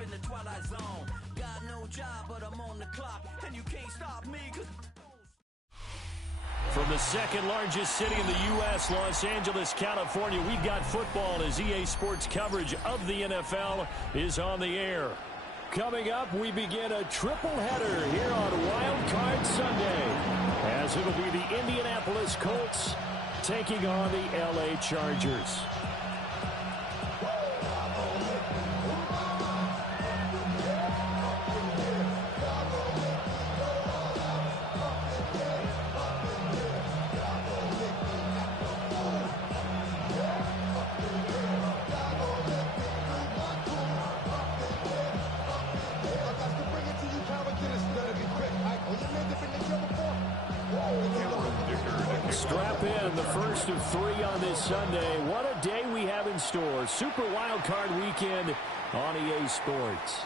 up in the twilight zone. Got no job, but I'm on the clock, and you can't stop me. From the second largest city in the U.S., Los Angeles, California, we've got football as EA Sports coverage of the NFL is on the air. Coming up, we begin a triple header here on Wild Card Sunday, as it'll be the Indianapolis Colts taking on the L.A. Chargers. Strap in, the first of three on this Sunday. What a day we have in store. Super Wild Card Weekend on EA Sports.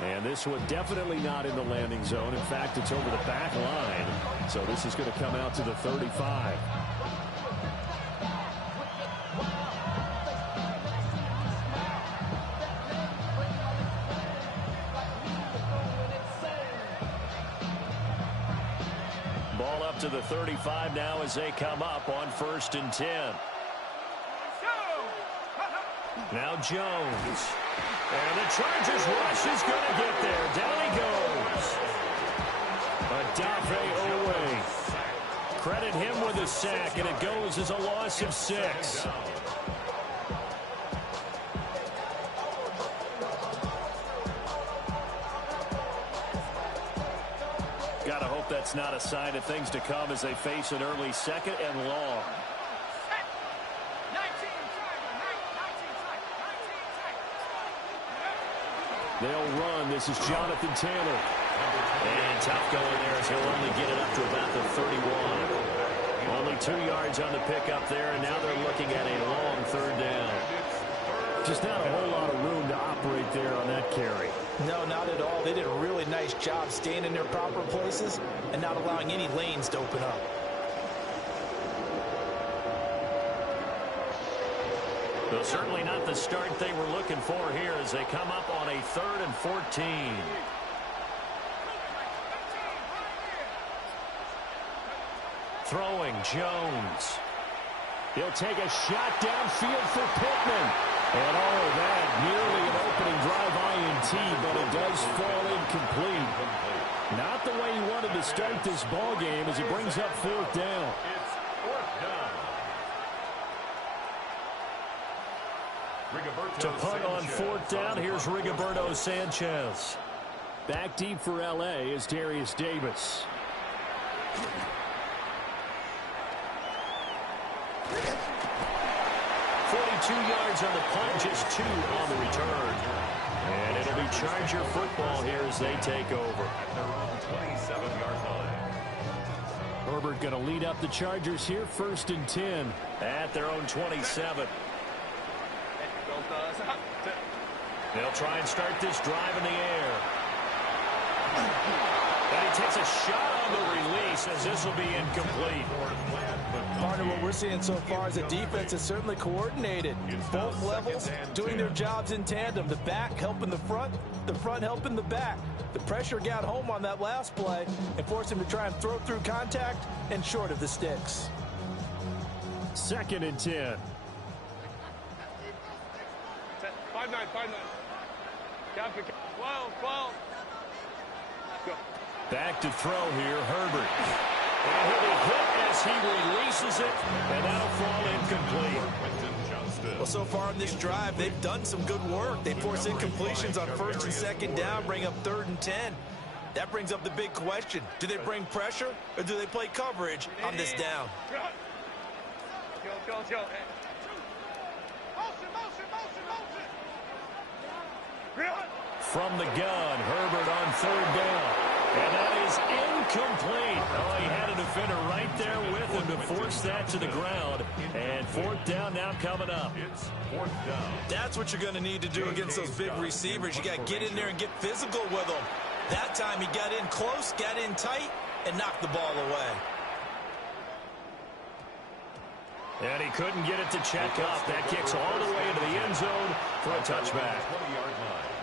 And this one definitely not in the landing zone. In fact, it's over the back line. So this is going to come out to the 35. Ball up to the 35 now as they come up on 1st and 10. Now Jones. And the Chargers rush is going to get there. Down he goes. Adafe Owe. Credit him with a sack, and it goes as a loss of 6. Gotta hope that's not a sign of things to come as they face an early second and long. They'll run. This is Jonathan Taylor. And tough going there as he'll only get it up to about the 31. Only 2 yards on the pickup there, and now they're looking at a long 3rd down. Just not a whole lot of room to operate there on that carry. No, not at all. They did a really nice job staying in their proper places and not allowing any lanes to open up. Well, certainly not the start they were looking for here as they come up on a 3rd and 14. Throwing Jones. He'll take a shot downfield for Pittman. And all of that, nearly an opening drive INT, but it does fall incomplete. Not the way he wanted to start this ball game as he brings up 4th down. It's 4th down. To punt on 4th down, here's Rigoberto Sanchez. Back deep for L.A. is Darius Davis. 42 yards on the punt, just 2 on the return. And it'll be Charger football here as they take over. At their own 27-yard line. Herbert going to lead up the Chargers here, 1st and 10 at their own 27. They'll try and start this drive in the air. And he takes a shot on the release as this will be incomplete. Partner, what we're seeing so far is the defense is certainly coordinated. Both levels doing their jobs in tandem. The back helping the front helping the back. The pressure got home on that last play and forced him to try and throw through contact and short of the sticks. 2nd and 10. 5-9, 5-9. 12. Go. Back to throw here, Herbert. And he'll be hit as he releases it, and that'll fall incomplete. Well, so far in this drive, they've done some good work. They force incompletions on 1st and 2nd down, bring up 3rd and 10. That brings up the big question. Do they bring pressure, or do they play coverage on this down? Go. From the gun, Herbert on 3rd down. And that is incomplete. Oh, he had a defender right there with him to force that to the ground. And 4th down now coming up. It's 4th down. That's what you're going to need to do against those big receivers. You got to get in there and get physical with them. That time he got in close, got in tight, and knocked the ball away. And he couldn't get it to check up. That kicks all the way into the end zone for a touchback. 20-yard line.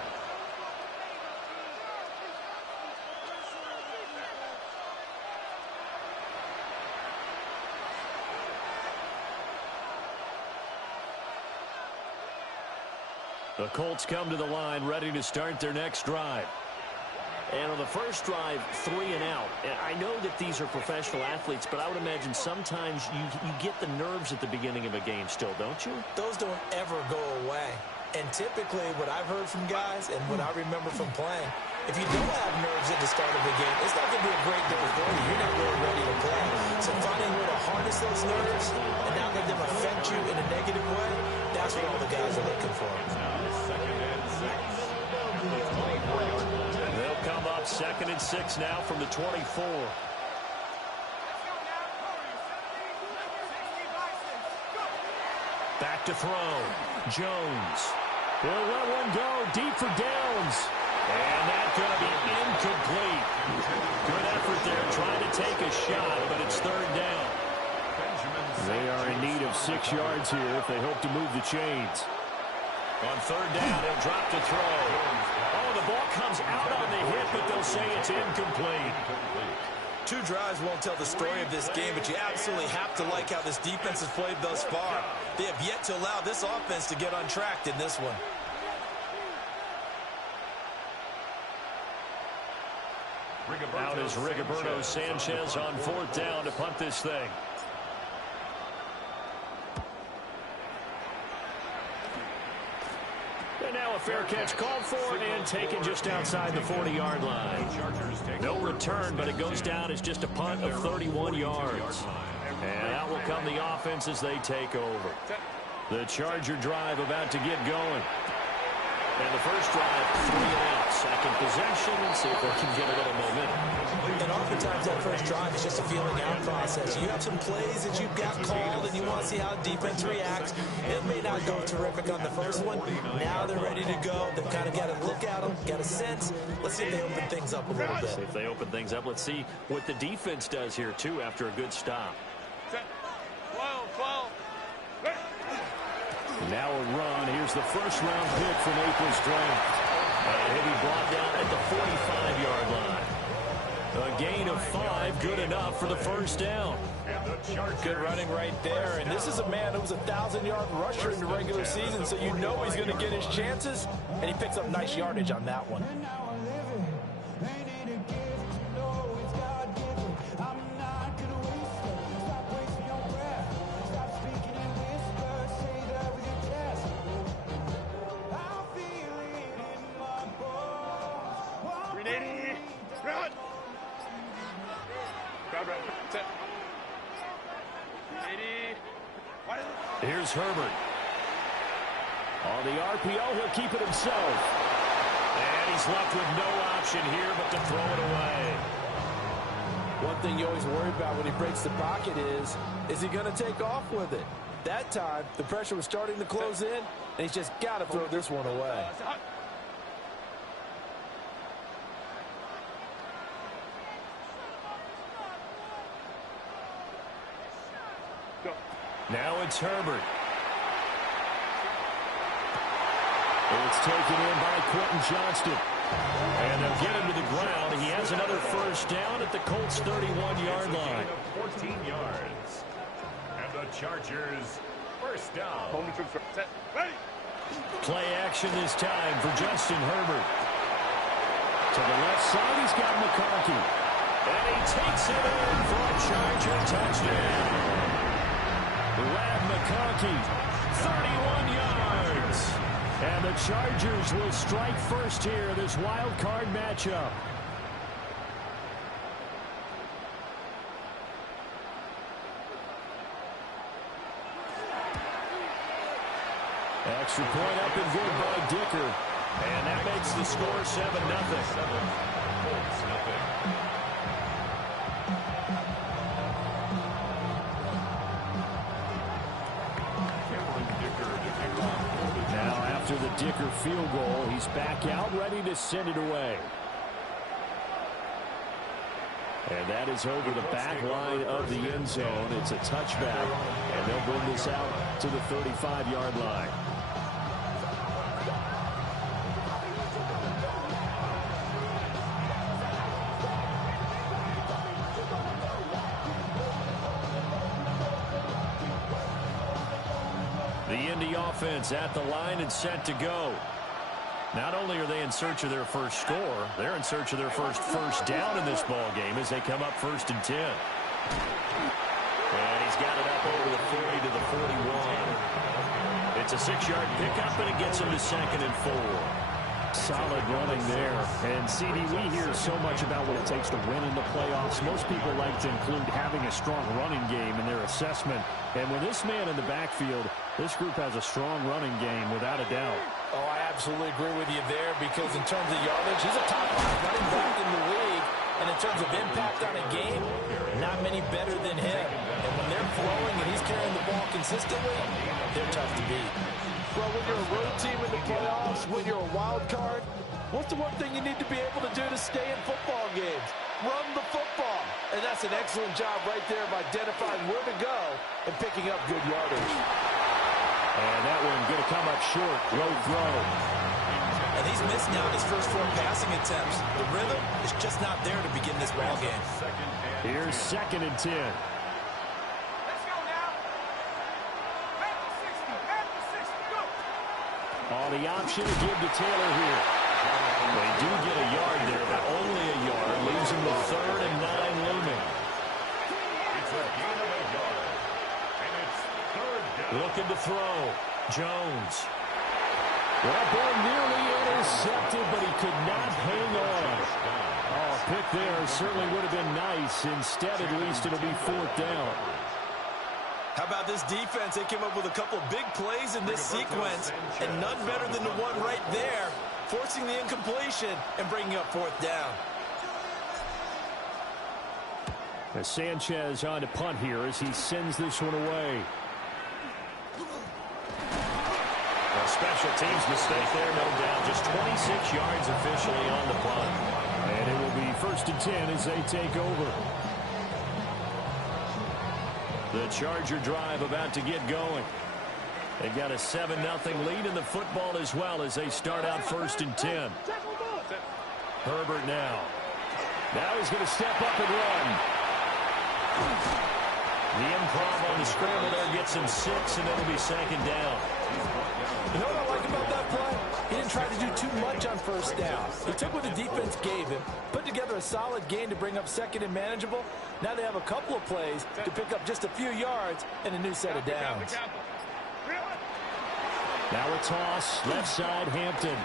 The Colts come to the line ready to start their next drive. And on the first drive, 3 and out. And I know that these are professional athletes, but I would imagine sometimes you get the nerves at the beginning of a game still, don't you? Those don't ever go away. And typically what I've heard from guys and what I remember from playing, if you don't have nerves at the start of a game, it's not going to be a great day for you. You're not really ready to play. So finding a way to harness those nerves and not let them affect you in a negative way, that's what all the guys are looking for. They'll come up 2nd and 6 now from the 24. Back to throw. Jones. He'll let one go deep for Downs. And that's going to be incomplete. Good effort there trying to take a shot, but it's 3rd down. They are in need of 6 yards here if they hope to move the chains. On 3rd down, he'll drop to throw. Oh, the ball comes out on the hit, but they'll say it's incomplete. 2 drives won't tell the story of this game, but you absolutely have to like how this defense has played thus far. They have yet to allow this offense to get untracked in this one. Out is Rigoberto Sanchez on 4th down to punt this thing. And now a fair catch called for and taken just outside the 40-yard line. No return, but it goes down as just a punt of 31 yards. And out will come the offense as they take over. The Charger drive about to get going. And the first drive, 3 and out. Second possession, and see if they can get a little momentum. And oftentimes that first drive is just a feeling out process. You have some plays that you've got called and you want to see how the defense reacts. It may not go terrific on the first one. Now they're ready to go. They've kind of got to look at them, got a sense. Let's see if they open things up a little bit. See if they open things up. Let's see what the defense does here, too, after a good stop. Now a run. Here's the first-round pick from April's draft. And he'll be brought down at the 45-yard line. A gain of 5, good enough for the first down. Good running right there. And this is a man who was a 1,000-yard rusher in the regular season, so you know he's going to get his chances. And he picks up nice yardage on that one. Here's Herbert. On the RPO, he'll keep it himself. And he's left with no option here but to throw it away. One thing you always worry about when he breaks the pocket is he going to take off with it? That time, the pressure was starting to close in, and he's just got to throw this one away. Now it's Herbert. It's taken in by Quentin Johnston. And they'll get him to the ground. He has another first down at the Colts' 31-yard line. 14 yards. And the Chargers first down. Play action this time for Justin Herbert. To the left side, he's got McConkey. And he takes it in for a Charger touchdown. Lad McConkey, 31 yards. And the Chargers will strike first here, this wild card matchup. Extra point up and good by Dicker. And that makes the score 7-0. Now after the Dicker field goal, he's back out ready to send it away. And that is over the back line of the end zone. It's a touchback, and they'll bring this out to the 35-yard line. The Indy offense at the line and set to go. Not only are they in search of their first score, they're in search of their first down in this ball game as they come up 1st and 10. And he's got it up over the 40 to the 41. It's a 6-yard pickup, and it gets him to 2nd and 4. Solid running there. And, CD, we hear so much about what it takes to win in the playoffs. Most people like to include having a strong running game in their assessment. And with this man in the backfield, this group has a strong running game, without a doubt. Oh, I absolutely agree with you there, because in terms of yardage, he's a top 5 running back in the league. And in terms of impact on a game, not many better than him. And when they're flowing and he's carrying the ball consistently, they're tough to beat. Well, when you're a road team in the playoffs, when you're a wild card, what's the one thing you need to be able to do to stay in football games? Run the football. And that's an excellent job right there of identifying where to go and picking up good yardage. And that one going to come up short. Low throw. And he's missed now his first 4 passing attempts. The rhythm is just not there to begin this ball game. Here's 2nd and 10. On the option to give to Taylor here. They do get a yard there, but only a yard. Leaves him with 3rd and 9 looming. It's a gain of a yard. And it's 3rd down. Looking to throw. Jones. That ball nearly intercepted, but he could not hang on. Oh, pick there certainly would have been nice. Instead, at least, it'll be 4th down. How about this defense? They came up with a couple of big plays in this sequence, and none better than the one right there, forcing the incompletion and bringing up 4th down. As Sanchez on to punt here as he sends this one away. A special teams mistake there, no doubt. Just 26 yards officially on the punt. And it will be 1st and 10 as they take over. The Charger drive about to get going. They've got a 7-0 lead in the football as well as they start out 1st and 10. Herbert now. Now he's going to step up and run. The improv on the scramble there gets him 6, and it'll be 2nd down. You know what I like about that play? He didn't try to do too much on 1st down. He took what the defense gave him, put together a solid gain to bring up 2nd and manageable. Now they have a couple of plays to pick up just a few yards and a new set of downs. Now a toss, left side, Hampton.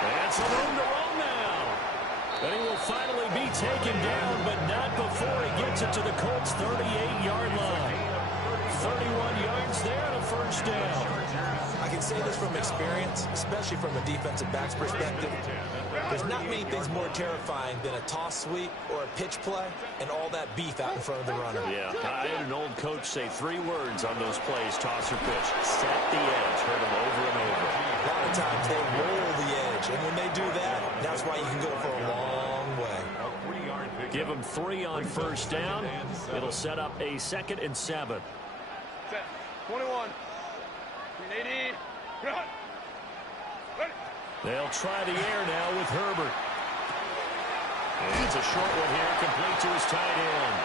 That's a room to run now. And he will finally be taken down, but not before he gets it to the Colts' 38-yard line. 31 yards there and a 1st down. I can say this from experience, especially from a defensive back's perspective. There's not many things more terrifying than a toss sweep or a pitch play and all that beef out in front of the runner. Yeah, I had an old coach say 3 words on those plays, toss or pitch. Set the edge. Heard him over and over. A lot of times they roll the edge, and when they do that, that's why you can go for a long way. Give him 3 on 1st down. It'll set up a 2nd and 7. 21. 380. They'll try the air now with Herbert. And it's a short one here, complete to his tight end.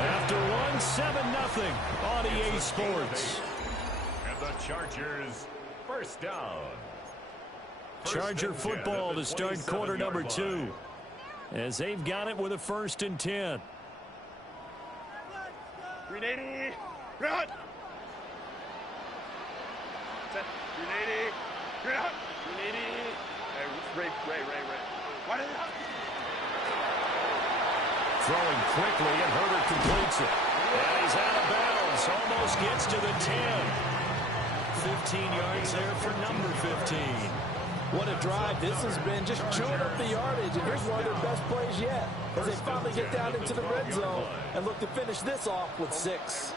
After one, 7-0 on EA Sports. And the Chargers, 1st down. Charger football to start quarter number 2. As they've got it with a 1st and 10. 380. Run. 380. Run. 380. Ray. What is it? Throwing quickly, and Herbert completes it. And he's out of bounds. Almost gets to the 10. 15 yards there for number 15. What a drive this has been, just chewing up the yardage, and here's one of their best plays yet as they finally get down into the red zone and look to finish this off with 6.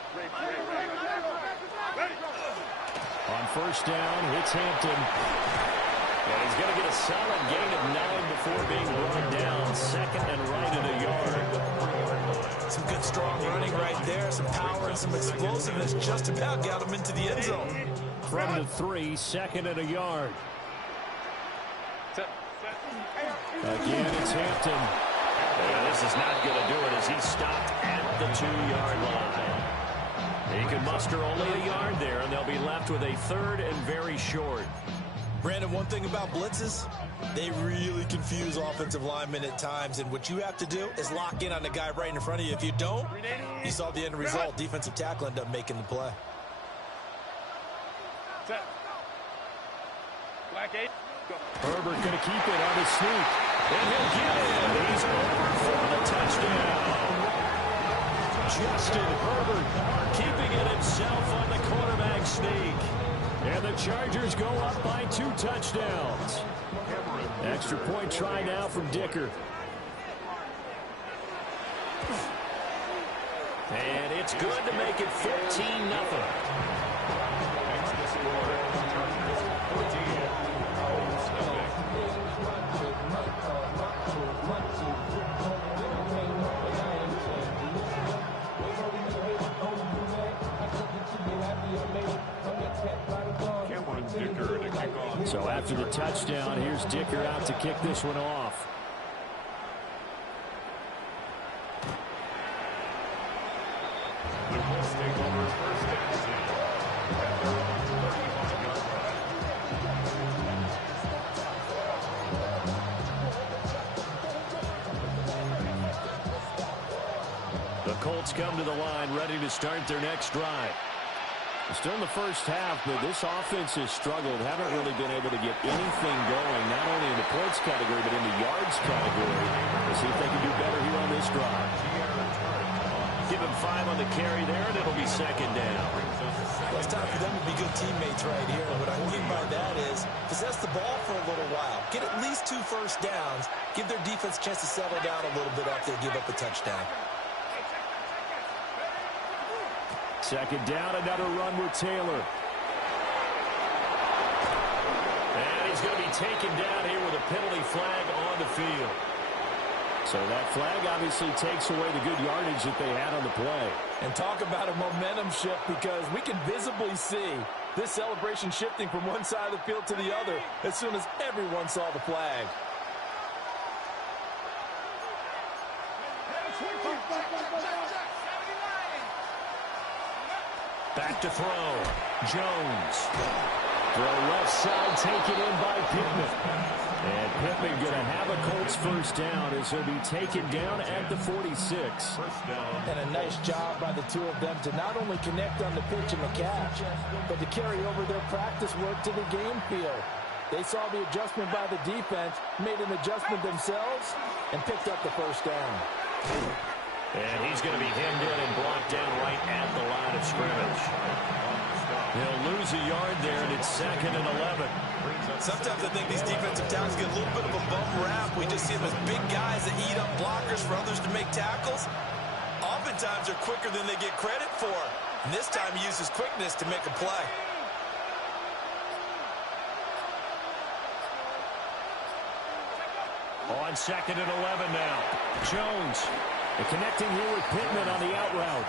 On 1st down, it's Hampton. And he's going to get a solid gain of 9 before being brought down. 2nd and right at a yard. Some good strong running right there, some power and some explosiveness just about got him into the end zone. From the 3, 2nd and a yard. Again, it's Hampton. And this is not going to do it as he's stopped at the 2-yard line. He can muster only a yard there, and they'll be left with a 3rd and very short. Brandon, one thing about blitzes, they really confuse offensive linemen at times, and what you have to do is lock in on the guy right in front of you. If you don't, you saw the end result. Defensive tackle ended up making the play. Set. Black 8. Go. Herbert going to keep it on his sneak. And he'll get it. He's over for the touchdown. Justin Herbert keeping it himself on the quarterback sneak. And the Chargers go up by 2 touchdowns. Extra point try now from Dicker. And it's good to make it 14-0. So after the touchdown, here's Dicker out to kick this one off. The Colts take over first and 10 at their own 35-yard line. The Colts come to the line ready to start their next drive. Still in the first half, but this offense has struggled. Haven't really been able to get anything going, not only in the points category, but in the yards category. We'll see if they can do better here on this drive. Give him 5 on the carry there, and it'll be 2nd down. Well, it's time for them to be good teammates right here. And what I mean by that is possess the ball for a little while. Get at least 2 first downs. Give their defense a chance to settle down a little bit after they give up a touchdown. 2nd down, another run with Taylor. And he's going to be taken down here with a penalty flag on the field. So that flag obviously takes away the good yardage that they had on the play. And talk about a momentum shift, because we can visibly see this celebration shifting from one side of the field to the other as soon as everyone saw the flag. Back to throw. Jones. Throw left side, taken in by Pittman. And Pittman going to have a Colts first down as he'll be taken down at the 46. And a nice job by the 2 of them to not only connect on the pitch and the catch, but to carry over their practice work to the game field. They saw the adjustment by the defense, made an adjustment themselves, and picked up the first down. And he's going to be hemmed in and blocked down right at the line of scrimmage. They'll lose a yard there, and it's 2nd and 11. Sometimes I think these defensive tackles get a little bit of a bum rap. We just see them as big guys that eat up blockers for others to make tackles. Oftentimes they're quicker than they get credit for. And this time he uses quickness to make a play. On 2nd and 11 now. Jones. And connecting here with Pittman on the out route.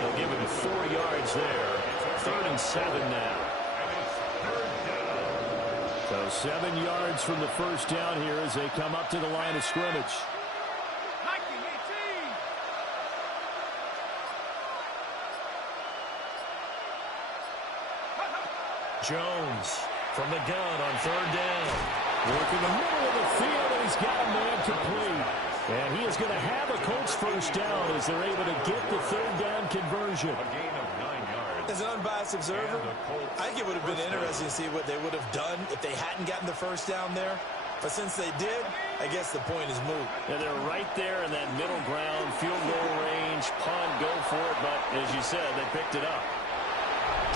They'll give him 4 yards there. 3rd and 7 now. So 7 yards from the first down here as they come up to the line of scrimmage. Jones from the gun on 3rd down. Working the middle of the field, and he's got a man complete. And he is going to have a Colts first down as they're able to get the 3rd down conversion. A gain of 9 yards. As an unbiased observer, I think it would have been interesting to see what they would have done if they hadn't gotten the first down there. But since they did, I guess the point is moot. And they're right there in that middle ground, field goal range, punt, go for it. But as you said, they picked it up.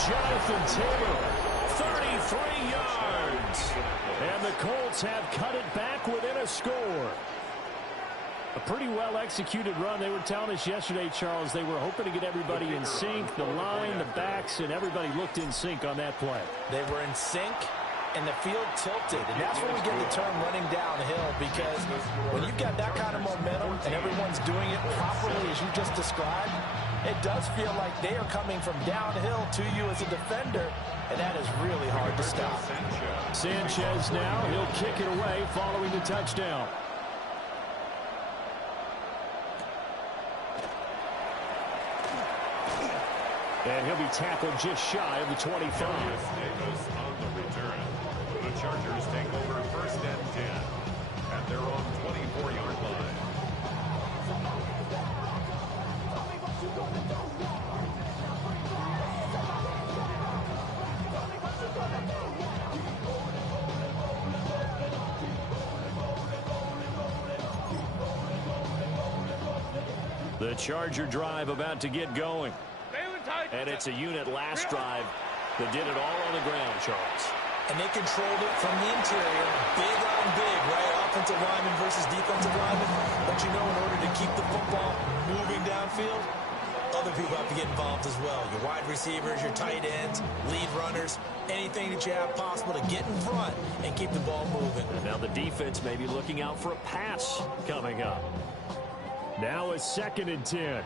Jonathan Taylor, 33 yards. And the Colts have cut it back within a score. A pretty well-executed run. They were telling us yesterday, Charles, they were hoping to get everybody in sync. The line, the backs, and everybody looked in sync on that play. They were in sync, and the field tilted. And that's where we get the term running downhill, because when you've got that kind of momentum and everyone's doing it properly as you just described, it does feel like they are coming from downhill to you as a defender, and that is really hard to stop. Sanchez now, he'll kick it away following the touchdown. And he'll be tackled just shy of the 25. Davis on the return. The Chargers take over first and 10 at their own 24-yard line. The Charger drive about to get going. And it's a unit last drive that did it all on the ground, Charles. And they controlled it from the interior, big on big, right? Offensive lineman versus defensive lineman. But you know, in order to keep the football moving downfield, other people have to get involved as well. Your wide receivers, your tight ends, lead runners, anything that you have possible to get in front and keep the ball moving. And now the defense may be looking out for a pass coming up. Now a 2nd and 10.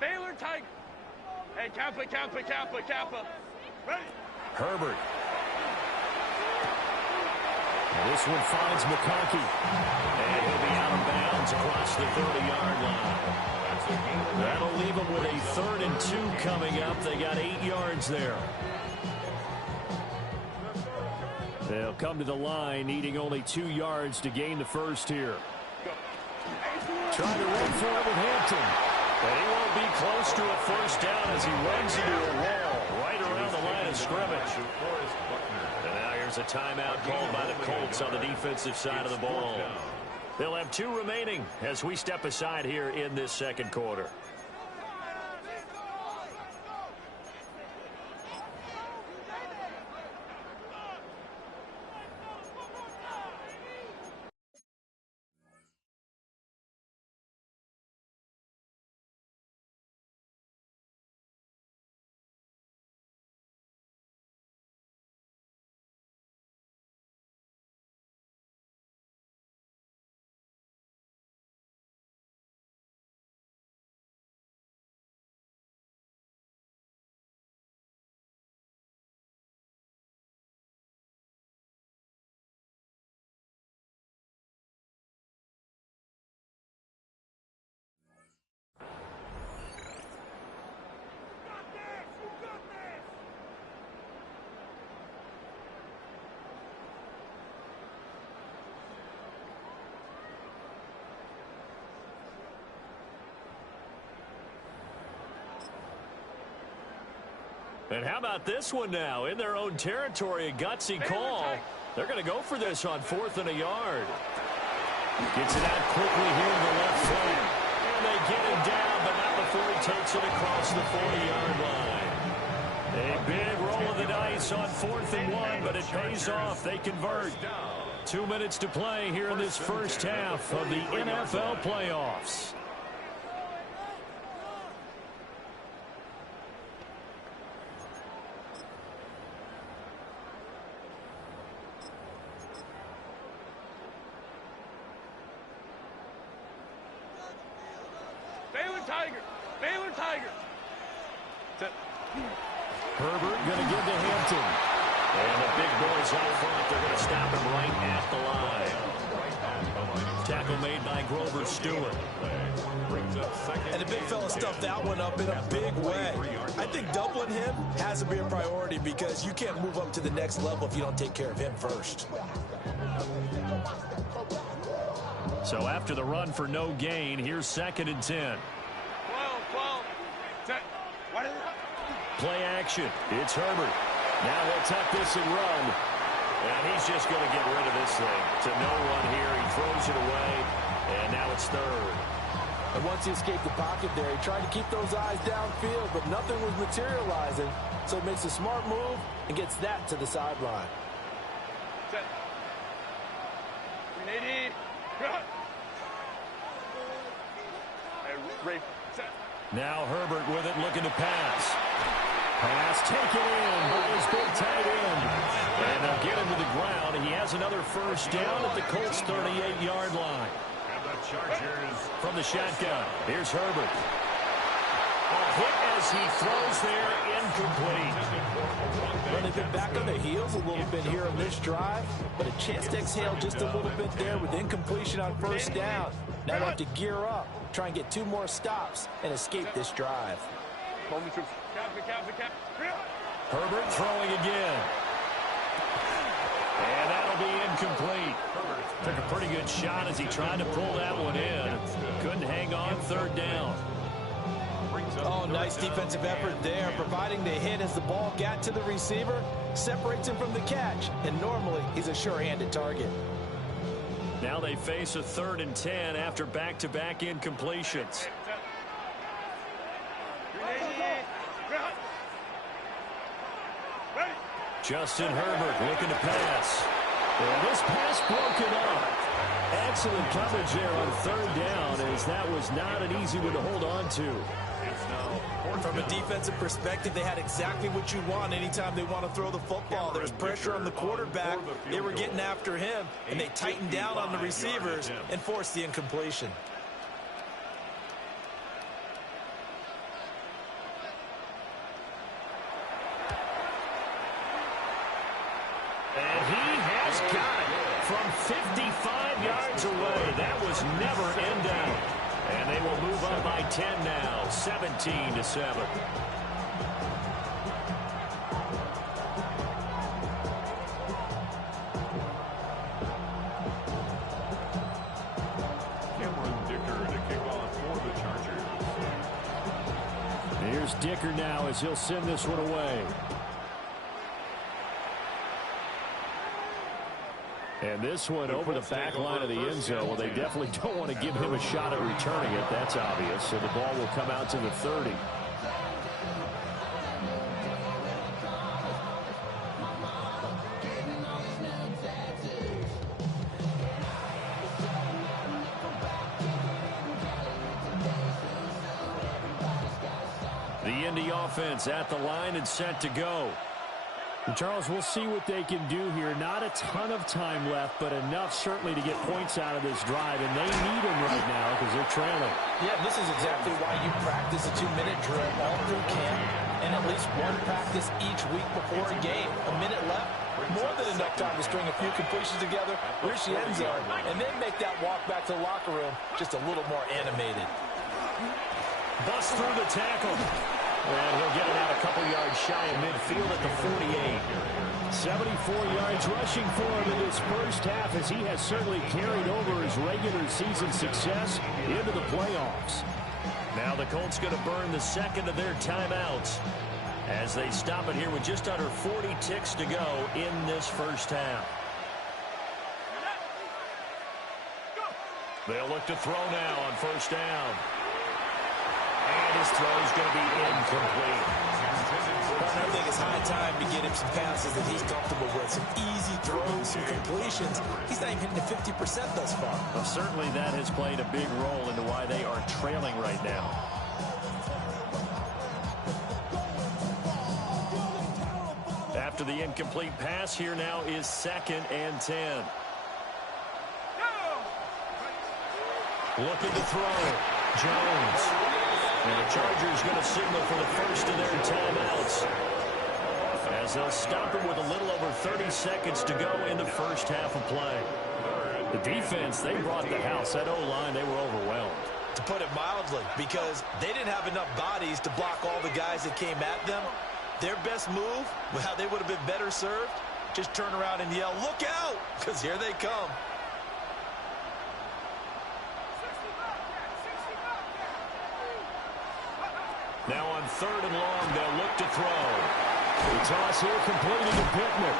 Baylor Tiger. Hey, Kappa. Ready? Herbert. And this one finds McConkey. And he'll be out of bounds across the 30-yard line. That'll leave them with a 3rd and 2 coming up. They got 8 yards there. They'll come to the line, needing only 2 yards to gain the first here. Trying to run for it with Hampton. But he won't be close to a first down as he runs into a wall right around the line of scrimmage. And now here's a timeout called by the Colts on the defensive side of the ball. They'll have 2 remaining as we step aside here in this second quarter. And how about this one now? In their own territory, a gutsy call. They're going to go for this on 4th and a yard. Gets it out quickly here in the left flank. And they get him down, but not before he takes it across the 40-yard line. A big roll of the dice on 4th and 1, but it pays off. They convert. 2 minutes to play here in this first half of the NFL playoffs. Baylor Tiger. Herbert going to give to Hampton. And the big boys out front, they're going to stop him right at the line. Tackle made by Grover Stewart. And the big fella stuffed that one up in a big way. I think doubling him has to be a priority because you can't move up to the next level if you don't take care of him first. So after the run for no gain, here's 2nd and 10. 12, 10. Play action. It's Herbert. Now he'll tuck this and run. And he's just going to get rid of this thing. To no one here. He throws it away. And now it's 3rd. And once he escaped the pocket there, he tried to keep those eyes downfield, but nothing was materializing. So he makes a smart move and gets that to the sideline. Set. 380. Ray, set. Now Herbert with it, looking to pass. Pass taken in by his big tight end. And they'll get him to the ground. He has another first down at the Colts' 38-yard line. And the Chargers. From the shotgun, here's Herbert. A hit as he throws there, incomplete. Well, they've been back on their heels a little bit here in this this drive, but a chance to exhale just a little bit there with incompletion on first down. Now they have to gear up, try and get 2 more stops, and escape this drive. Herbert throwing again. And that'll be incomplete. Took a pretty good shot as he tried to pull that one in. Couldn't hang on third down. Oh, nice defensive effort there, providing the hit as the ball got to the receiver, separates him from the catch, and normally he's a sure-handed target. Now they face a 3rd and 10 after back-to-back incompletions. Justin Herbert looking to pass. And this pass broken up. Excellent coverage there on 3rd down, as that was not an easy one to hold on to. From a defensive perspective, they had exactly what you want anytime they want to throw the football. There was pressure on the quarterback. They were getting after him, and they tightened down on the receivers and forced the incompletion. And he has got it from 55 yards away. That was never in doubt. And they will move up by 10 now, 17-7. Here's Dicker now as he'll send this one away. And this one over the back line of the end zone. Well, they definitely don't want to give him a shot at returning it. That's obvious. So the ball will come out to the 30. The Indy offense at the line and set to go. And Charles, we'll see what they can do here. Not a ton of time left, but enough certainly to get points out of this drive. And they need them right now because they're trailing. Yeah, this is exactly why you practice a 2-minute drill all through camp and at least one practice each week before a game. A minute left, more than enough time to string a few completions together, reach the end zone, and then make that walk back to the locker room just a little more animated. Bust through the tackle. And he'll get it out a couple yards shy of midfield at the 48. 74 yards rushing for him in this first half, as he has certainly carried over his regular season success into the playoffs. Now the Colts going to burn the second of their timeouts as they stop it here with just under 40 ticks to go in this first half. They'll look to throw now on first down. And his throw is going to be incomplete. I think it's high time to get him some passes that he's comfortable with. Some easy throws, some completions. He's not even hitting the 50% thus far. Well, certainly that has played a big role into why they are trailing right now. After the incomplete pass, here now is 2nd and 10. Looking to throw. Jones. And the Chargers going to signal for the first of their timeouts, as they'll stop him with a little over 30 seconds to go in the first half of play. The defense, they brought the house. That O-line, they were overwhelmed. To put it mildly, because they didn't have enough bodies to block all the guys that came at them. Their best move, well, they would have been better served. Just turn around and yell, "Look out!" because here they come. Now on 3rd and long, they'll look to throw. The toss here completed to Pittman.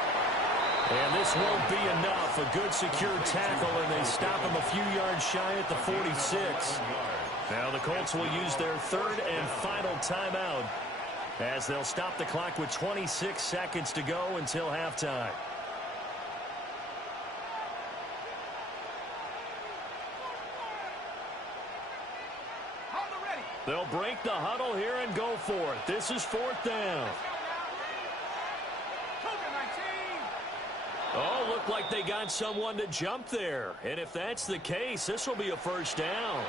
And this won't be enough. A good secure tackle, and they stop him a few yards shy at the 46. Now the Colts will use their 3rd and final timeout, as they'll stop the clock with 26 seconds to go until halftime. They'll break the huddle here and go for it. This is 4th down. Oh, looked like they got someone to jump there. And if that's the case, this will be a first down.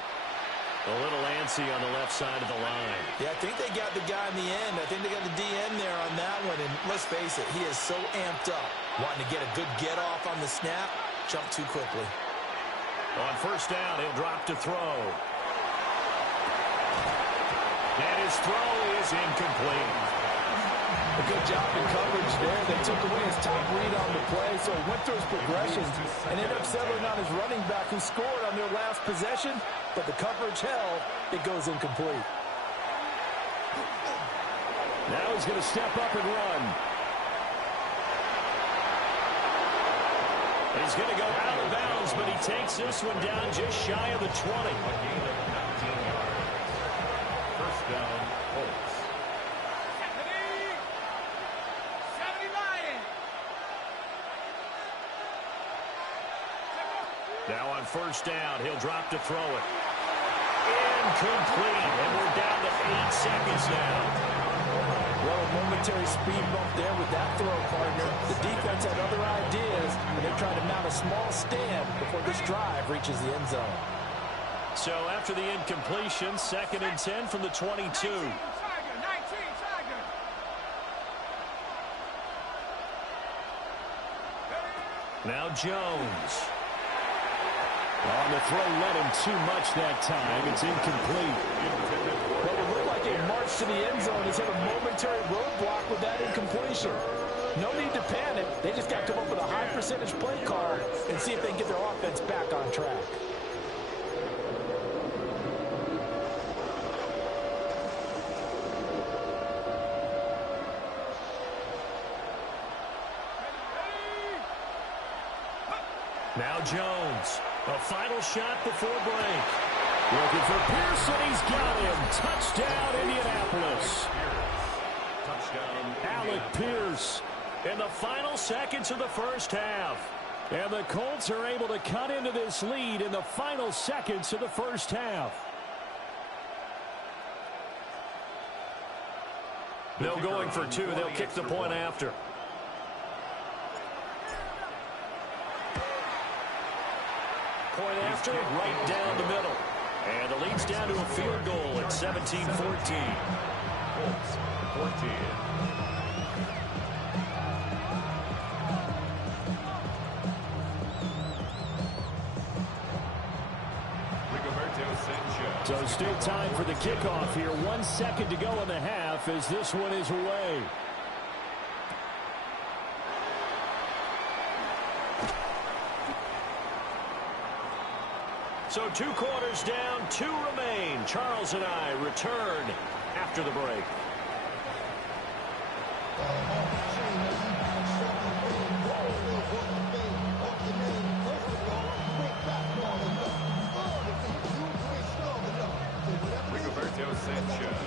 A little antsy on the left side of the line. Yeah, I think they got the guy in the end. I think they got the DN there on that one. And let's face it, he is so amped up. Wanting to get a good get-off on the snap, jump too quickly. On first down, he'll drop to throw. And his throw is incomplete. A good job in coverage there. They took away his top read on the play, so he went through his progressions and ended up settling on his running back who scored on their last possession, but the coverage held. It goes incomplete. Now he's going to step up and run. He's going to go out of bounds, but he takes this one down just shy of the 20. A gain of 19 yards. First down, Colts. 70 Lions. Now on first down, he'll drop to throw it. Incomplete, and we're down to 8 seconds now. Well, a momentary speed bump there with that throw, partner. The defense had other ideas, and they're trying to mount a small stand before this drive reaches the end zone. So after the incompletion, 2nd and 10 from the 22. 19 Tiger. Now Jones. On the throw, led him too much that time. It's incomplete. What would look like a march to the end zone has hit a momentary roadblock with that incompletion. No need to panic. They just got to come up with a high percentage play call and see if they can get their offense back on track. Now Jones. A final shot before break. Looking for Pearson. He's got him. Touchdown, Indianapolis. Touchdown, Alec Pierce. In the final seconds of the first half. And the Colts are able to cut into this lead in the final seconds of the first half. No going for two. They'll kick the point after. Point after, right down the middle. And the lead's down to a field goal at 17-14. Colts, 14. So still time for the kickoff here. 1 second to go in the half as this one is away. So 2 quarters down, 2 remain. Charles and I return after the break.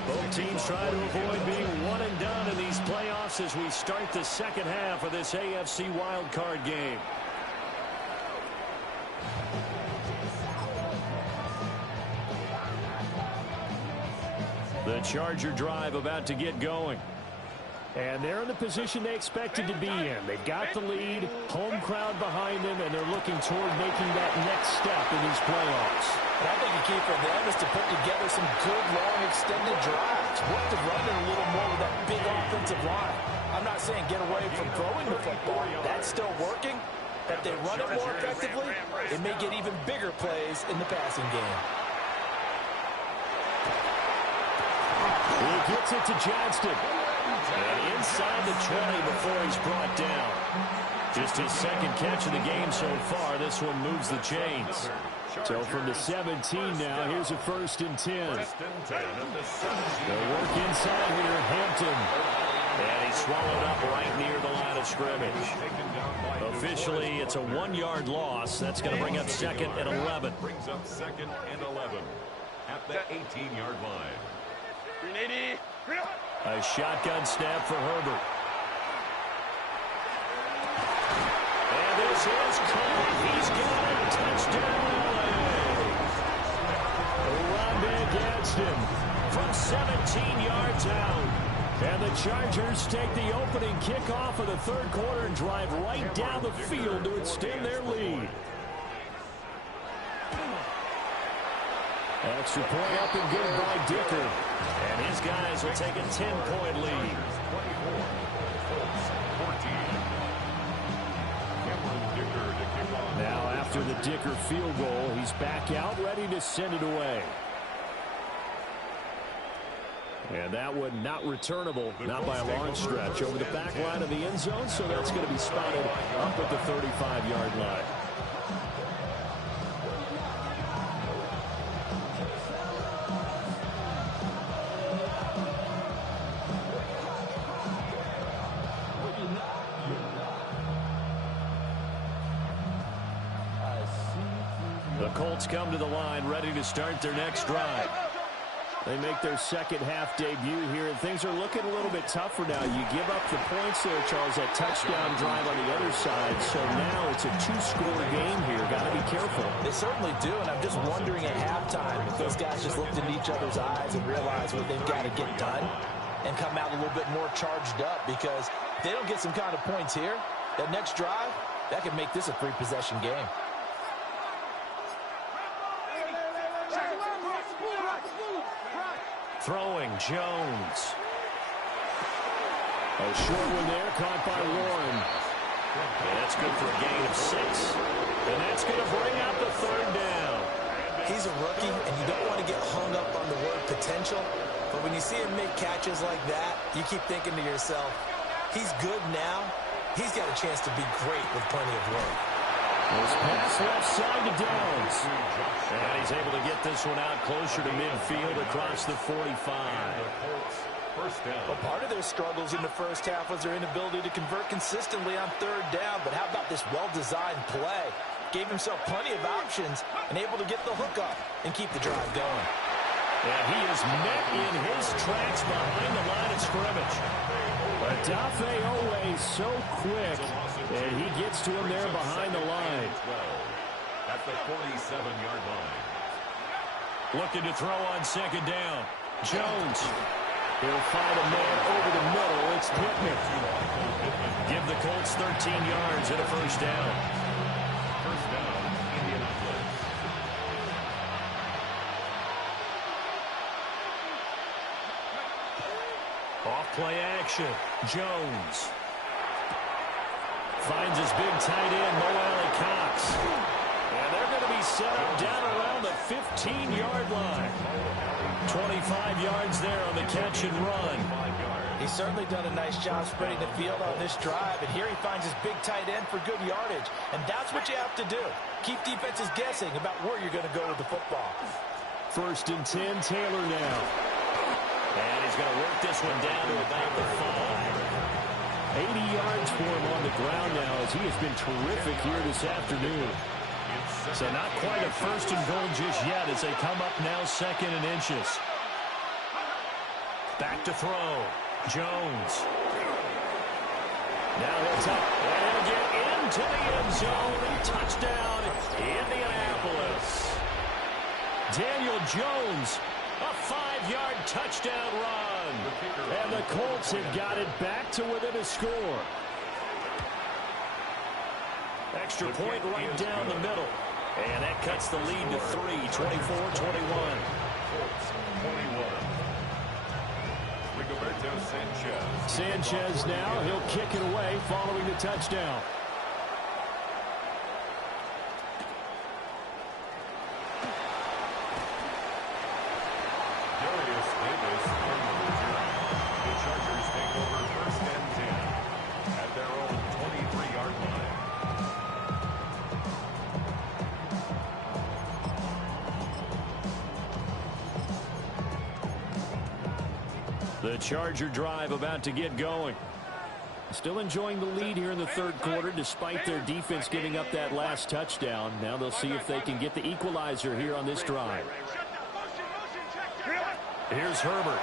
Both teams try to avoid being one and done in these playoffs as we start the second half of this AFC wildcard game. The Charger drive about to get going. And they're in the position they expected to be in. They've got the lead, home crowd behind them, and they're looking toward making that next step in these playoffs. And I think the key for them is to put together some good, long, extended drives. Work the running a little more with that big offensive line. I'm not saying get away from throwing the football. That's still working. If they run it more effectively, it may get even bigger plays in the passing game. He gets it to Johnston. And inside the 20 before he's brought down. Just his second catch of the game so far. This one moves the chains. So from the 17 now, here's a 1st and 10. First and 10 at the 17. They'll work inside here, Hampton. And he's swallowed up right near the line of scrimmage. Officially, it's a 1-yard loss. That's going to bring up 2nd and 11. Brings up 2nd and 11 at the 18-yard line. 380. A shotgun snap for Herbert. And this is caught. He's got it. Touchdown, Rondé Gadsden from 17 yards out. And the Chargers take the opening kickoff of the 3rd quarter and drive right down the field to extend their lead. Extra point up and good by Dicker. And his guys will take a 10-point lead. After the Dicker field goal, he's back out, ready to send it away. And that one not returnable, not by a long stretch, over the back line of the end zone, so that's going to be spotted up at the 35-yard line. The Colts come to the line, ready to start their next drive. They make their second half debut here, and things are looking a little bit tougher now. You give up the points there, Charles, that touchdown drive on the other side. So now it's a two-score game here. Got to be careful. They certainly do, and I'm just wondering at halftime if those guys just looked into each other's eyes and realized what they've got to get done and come out a little bit more charged up, because if they don't get some kind of points here, that next drive, that could make this a three-possession game. Throwing, Jones. A short one there, caught by Warren. And that's good for a gain of 6. And that's going to bring out the third down. He's a rookie, and you don't want to get hung up on the word potential. But when you see him make catches like that, you keep thinking to yourself, he's good now. He's got a chance to be great with plenty of work. This pass left side to Downs. And he's able to get this one out closer to midfield across the 45. Well, part of their struggles in the first half was their inability to convert consistently on third down. But how about this well-designed play? Gave himself plenty of options and able to get the hook up and keep the drive going. And he is met in his tracks behind the line of scrimmage. Adafe Owe so quick, and he gets to him there behind the line. At the 47-yard line. Looking to throw on second down. Jones. He'll find a man over the middle. It's Pittman. Give the Colts 13 yards and a first down. First down, Indianapolis. Off play action. Jones. Finds his big tight end, Mo Alley Cox. And they're going to be set up down around the 15-yard line. 25 yards there on the catch and run. He's certainly done a nice job spreading the field on this drive, and here he finds his big tight end for good yardage. And that's what you have to do. Keep defenses guessing about where you're going to go with the football. 1st and 10, Taylor now. And he's going to work this one down to about the 5. 80 yards for him on the ground now, as he has been terrific here this afternoon. So not quite a 1st and goal just yet as they come up now 2nd and inches. Back to throw. Jones. Now he'll tuck, and he'll get into the end zone. Touchdown, Indianapolis. Daniel Jones, a 5-yard touchdown run. And the Colts have got it back to within a score. Extra point right down the middle. And that cuts the lead to 3, 24-21. Rigoberto Sanchez. Sanchez now, he'll kick it away following the touchdown. Darius Davis on the return. The Chargers take over 1st and 10 at their own 23-yard line. The Charger drive about to get going. Still enjoying the lead here in the 3rd quarter despite their defense giving up that last touchdown. Now they'll see if they can get the equalizer here on this drive. Here's Herbert.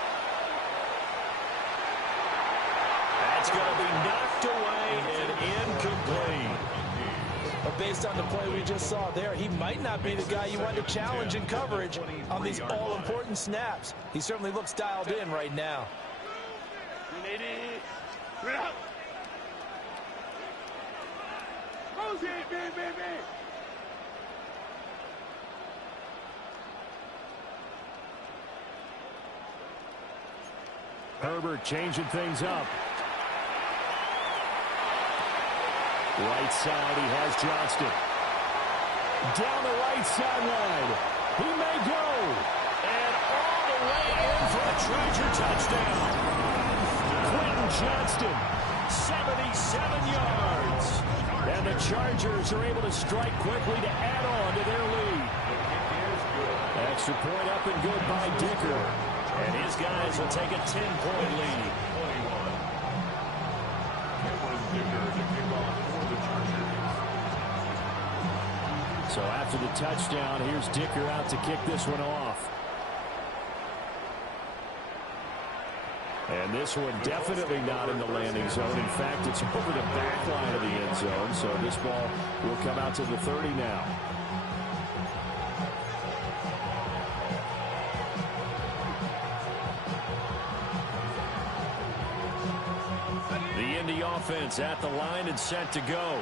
That's going to be knocked away and incomplete. But based on the play we just saw there, he might not be the guy you want to challenge in coverage on these all-important snaps. He certainly looks dialed in right now. Herbert changing things up. Right side, he has Johnston. Down the right sideline. He may go. And all the way in for a Charger touchdown. Quentin Johnston, 77 yards. and the Chargers are able to strike quickly to add on to their lead. Extra point up and good by Dicker. And his guys will take a 10-point lead. So after the touchdown, here's Dicker out to kick this one off. And this one definitely not in the landing zone. In fact, it's over the back line of the end zone. So this ball will come out to the 30 now. The Indy offense at the line and set to go.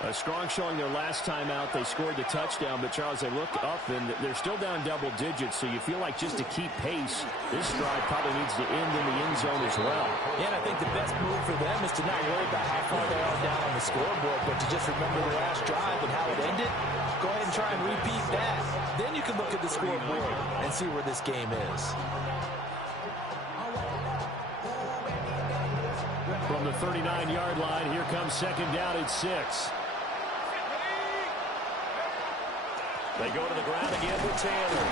A strong showing their last time out. They scored the touchdown, but, Charles, they look up, and they're still down double digits, so you feel like just to keep pace, this drive probably needs to end in the end zone as well. Yeah, and I think the best move for them is to not worry about how far they are down on the scoreboard, but to just remember the last drive and how it ended. Go ahead and try and repeat that. Then you can look at the scoreboard and see where this game is. From the 39-yard line, here comes second down at 6. They go to the ground again with Taylor.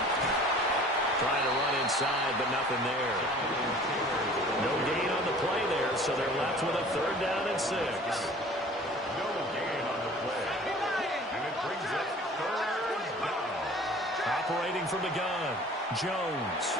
Trying to run inside, but nothing there. No gain on the play there, so they're left with a third down and 6. No gain on the play. And it brings up third down. Operating from the gun, Jones.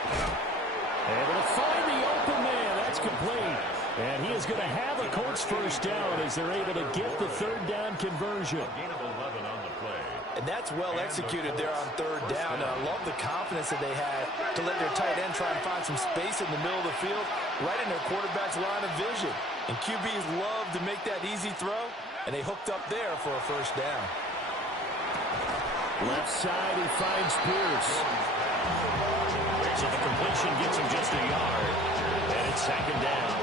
Able to find the open man. That's complete. And he is going to have a Colts first down as they're able to get the third down conversion. Gain of 11 on the play. And that's well executed there on third down. And I love the confidence that they had to let their tight end try and find some space in the middle of the field, right in their quarterback's line of vision. And QBs love to make that easy throw, and they hooked up there for a first down. Left side, he finds Pierce. So the completion gets him just a yard. And it's second down.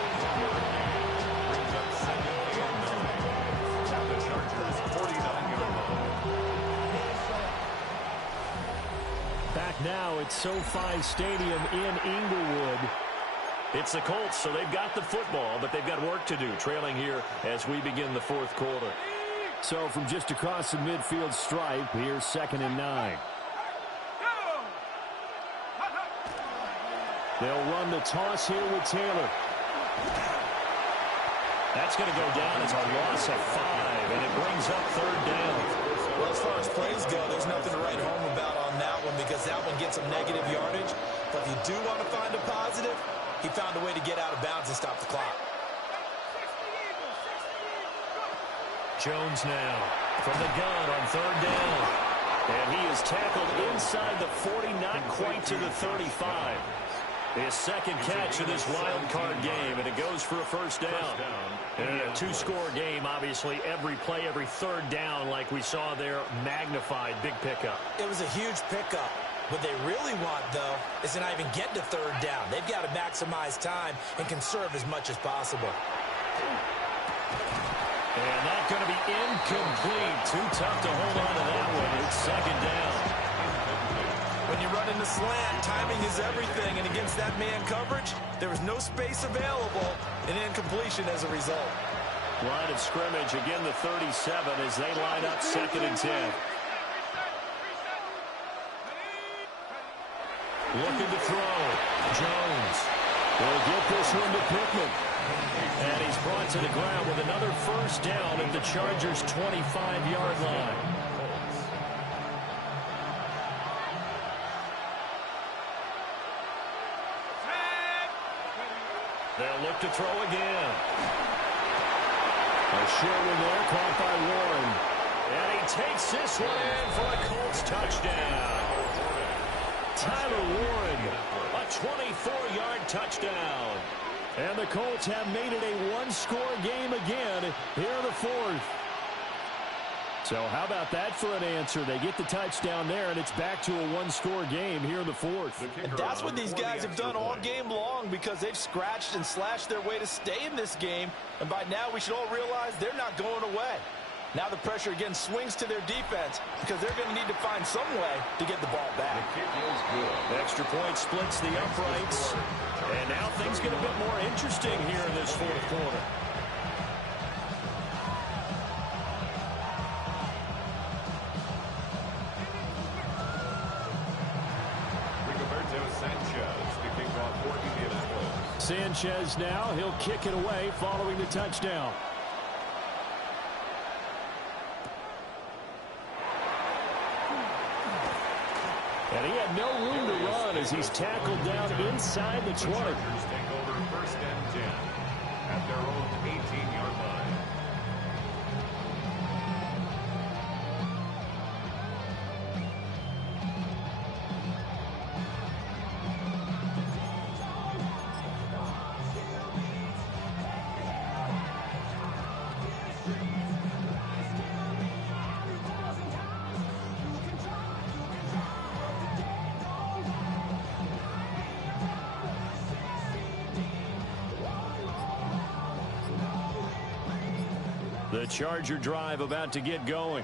Brings up second and 9. Now the Chargers 49-yard line. Back now at SoFi Stadium in Inglewood. It's the Colts, so they've got the football, but they've got work to do, trailing here as we begin the fourth quarter. So from just across the midfield stripe, here's second and 9. They'll run the toss here with Taylor. That's going to go down as a loss of 5, and it brings up third down. Well, as far as plays go, there's nothing to write home about on that one because that one gets some negative yardage. But if you do want to find a positive, he found a way to get out of bounds and stop the clock. Jones now from the gun on third down. And he is tackled inside the 40, not quite to the 35. His second catch of this wild card game, and it goes for a first down. And in a two-score game, obviously, every play, every third down, like we saw there, magnified, big pickup. It was a huge pickup. What they really want, though, is to not even get to third down. They've got to maximize time and conserve as much as possible. And that's going to be incomplete. Too tough to hold on to that one. It's second down. When you run in the slant, timing is everything. And against that man coverage, there was no space available, and incompletion as a result. Line of scrimmage, again the 37 as they line up second and 10. Looking to throw. Jones. They'll get this one to Pittman. And he's brought to the ground with another first down at the Chargers' 25-yard line. They'll look to throw again. A short one there, caught by Warren. And he takes this one in for a Colts touchdown. Tyler Warren, a 24-yard touchdown. And the Colts have made it a one-score game again here in the fourth. So how about that for an answer? They get the touchdown there, and it's back to a one-score game here in the fourth. And that's what these guys have done all game long because they've scratched and slashed their way to stay in this game. And by now we should all realize they're not going away. Now the pressure again swings to their defense because they're going to need to find some way to get the ball back. The kick is good. Extra point splits the uprights. And now things get a bit more interesting here in this fourth quarter. Sanchez now, he'll kick it away following the touchdown. And he had no room to run as he's tackled down inside the 20. The Chargers take over first and 10 at their own 18-yard line. The Charger drive about to get going.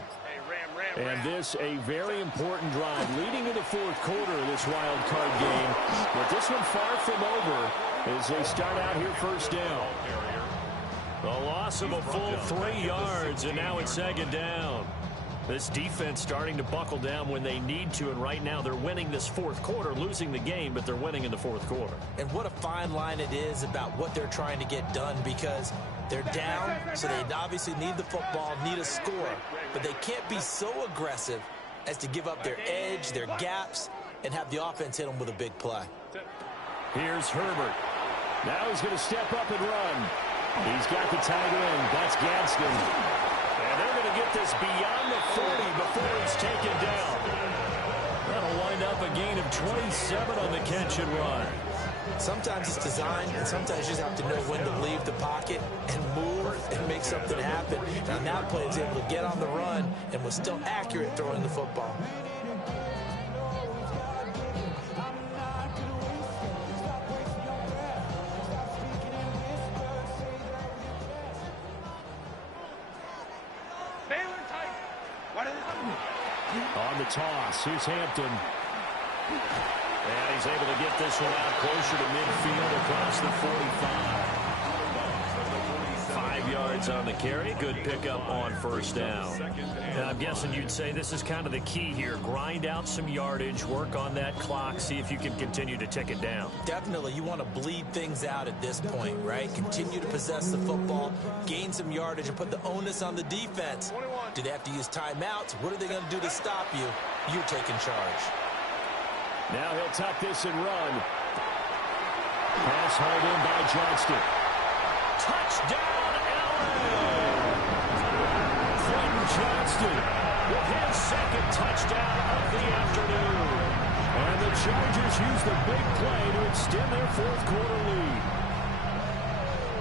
And this a very important drive leading into the fourth quarter of this wild card game. But this one far from over as they start out here first down. The loss of a full 3 yards, and now it's second down. This defense starting to buckle down when they need to, and right now they're winning this fourth quarter, losing the game, but they're winning in the fourth quarter. And what a fine line it is about what they're trying to get done, because they're down, so they obviously need the football, need a score, but they can't be so aggressive as to give up their edge, their gaps, and have the offense hit them with a big play. Here's Herbert. Now he's going to step up and run. He's got the tight end. That's Gadsden. And they're going to get this beyond the 40 before it's taken down. That'll wind up a gain of 27 on the catch and run. Sometimes it's designed, and sometimes you just have to know when to leave the pocket and move and make something happen. And that play is able to get on the run and was still accurate throwing the football. On the toss, here's Hampton. And he's able to get this one out closer to midfield across the 45. 5 yards on the carry. Good pickup on first down. And I'm guessing you'd say this is kind of the key here. Grind out some yardage, work on that clock, see if you can continue to tick it down. Definitely, you want to bleed things out at this point, right? Continue to possess the football, gain some yardage, and put the onus on the defense. Do they have to use timeouts? What are they going to do to stop you? You're taking charge. Now he'll tuck this and run. Pass hauled in by Johnston. Touchdown, Allen! Quentin Johnston with his second touchdown of the afternoon. And the Chargers use the big play to extend their fourth quarter lead.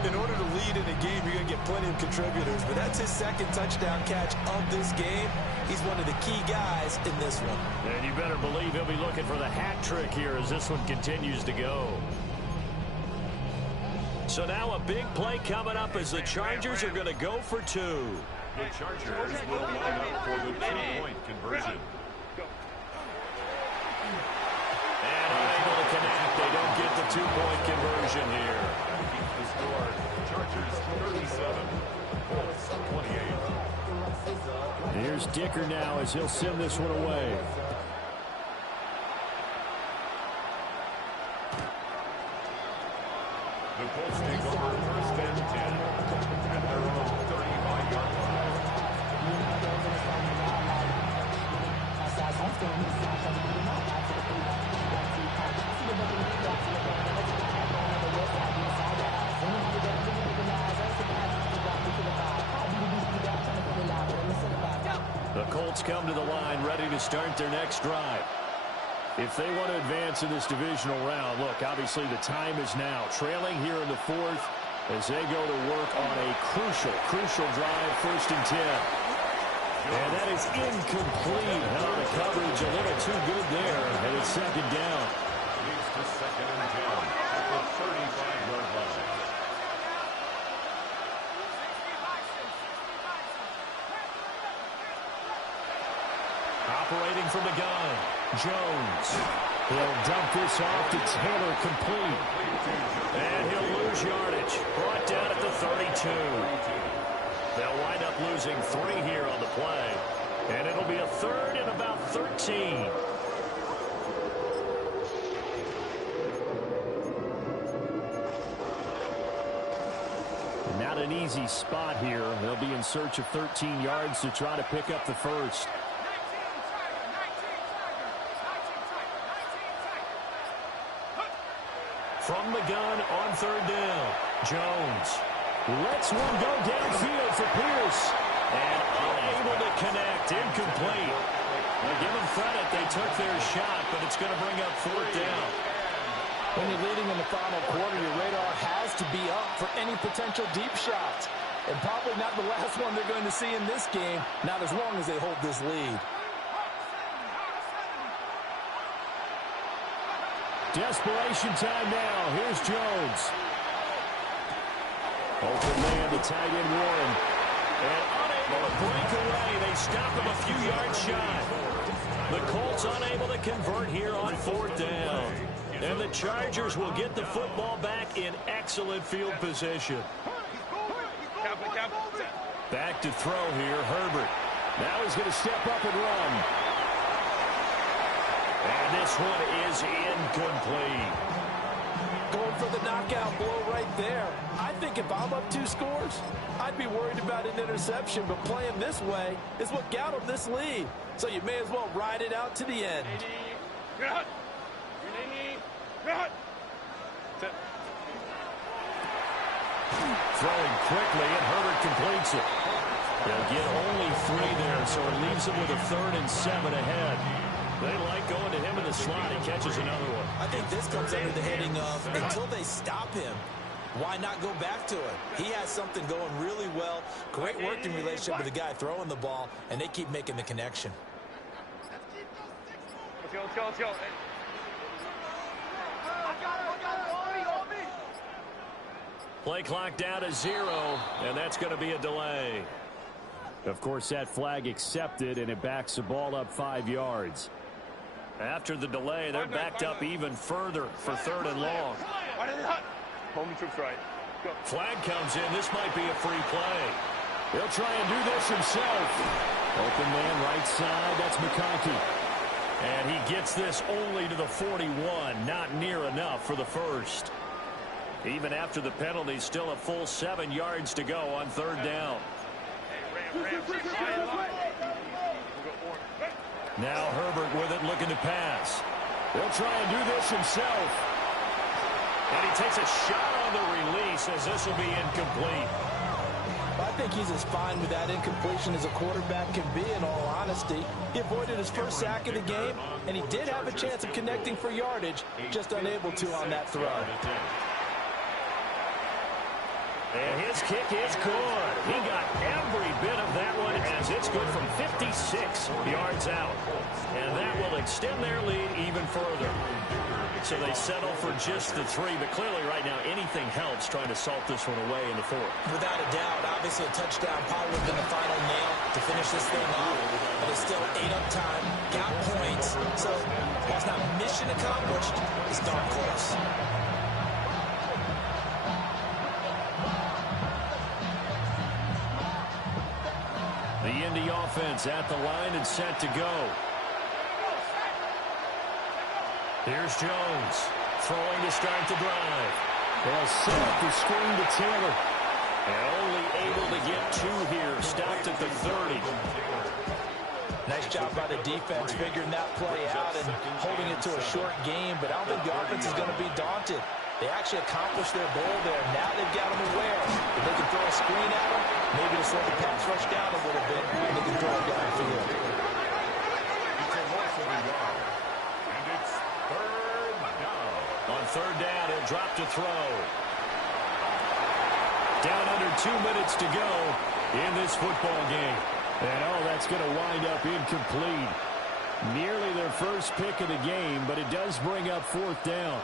In order to lead in a game, you're going to get plenty of contributors, but that's his second touchdown catch of this game. He's one of the key guys in this one. And you better believe he'll be looking for the hat trick here as this one continues to go. So now a big play coming up as the Chargers are going to go for two. The Chargers will line up for the two-point conversion. And unable to connect. They don't get the two-point conversion here. The score, Chargers 37, Colts 28. Here's Dicker now as he'll send this one away. The Colts take over first and 10 at their own 35-yard line. The Colts come to the line ready to start their next drive. If they want to advance in this divisional round, look, obviously the time is now. Trailing here in the fourth as they go to work on a crucial drive, first and 10. And that is incomplete. Now the coverage a little too good there, and it's second down. Leads to second and 10 at the 35-yard line. Operating from the gun, Jones. He'll dump this off to Taylor, complete. And he'll lose yardage. Brought down at the 32. They'll wind up losing 3 here on the play. And it'll be a 3rd and about 13. Not an easy spot here. They'll be in search of 13 yards to try to pick up the first. From the gun on 3rd down, Jones lets one go downfield for Pierce. And unable to connect, incomplete. Now give them credit, they took their shot, but it's going to bring up 4th down. When you're leading in the final quarter, your radar has to be up for any potential deep shots. And probably not the last one they're going to see in this game, not as long as they hold this lead. Desperation time now. Here's Jones. Open man to tight end Warren. And unable to break away. They stop him a few yards shy. The Colts unable to convert here on 4th down. And the Chargers will get the football back in excellent field position. Back to throw here, Herbert. Now he's going to step up and run. And this one is incomplete. Going for the knockout blow right there. I think if I'm up 2 scores, I'd be worried about an interception, but playing this way is what got them this lead. So you may as well ride it out to the end. Throwing quickly, and Herbert completes it. They'll get only 3 there, so it leaves them with a 3rd and 7 ahead. They like going to him in the slot. He catches another one. I think this comes under the heading of until they stop him, why not go back to it? He has something going really well. Great working relationship with the guy throwing the ball, and they keep making the connection. Let's go, let's go. Play clock down to 0, and that's going to be a delay. Of course, that flag accepted, and it backs the ball up 5 yards. After the delay, they're backed up even further for 3rd and long. Home troops right. Go. Flag comes in. This might be a free play. He'll try and do this himself. Open man right side. That's McConkey. And he gets this only to the 41. Not near enough for the first. Even after the penalty, still a full 7 yards to go on 3rd down. Now Herbert with it, looking to pass. He'll try and do this himself. And he takes a shot on the release, as this will be incomplete. I think he's as fine with that incompletion as a quarterback can be, in all honesty. He avoided his first sack of the game, and he did have a chance of connecting for yardage, just unable to on that throw. And his kick is good. He got every bit of that one, as it's good from 56 yards out. And that will extend their lead even further. So they settle for just the 3, but clearly right now anything helps trying to salt this one away in the 4th. Without a doubt, obviously a touchdown probably would have been the final nail to finish this thing off. But it's still 8 up time, got points. So while it's not mission accomplished, it's darn close. The Indy offense at the line and set to go. Here's Jones, throwing to start the drive. They'll set up the screen to Taylor. And only able to get 2 here, stopped at the 30. Nice job by the defense figuring that play out and holding it to a short game, but I don't think the offense is going to be daunted. They actually accomplished their goal there. Now they've got them aware. If they can throw a screen at them, maybe to slow the pass rush down a little bit, and they can throw it downfield. And it's 3rd down. On 3rd down, he'll drop to throw. Down under 2 minutes to go in this football game. And, that's going to wind up incomplete. Nearly their first pick of the game, but it does bring up 4th down.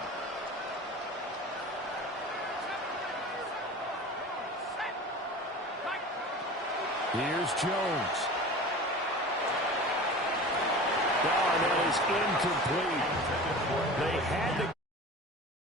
Here's Jones. Oh, and that is incomplete. They had to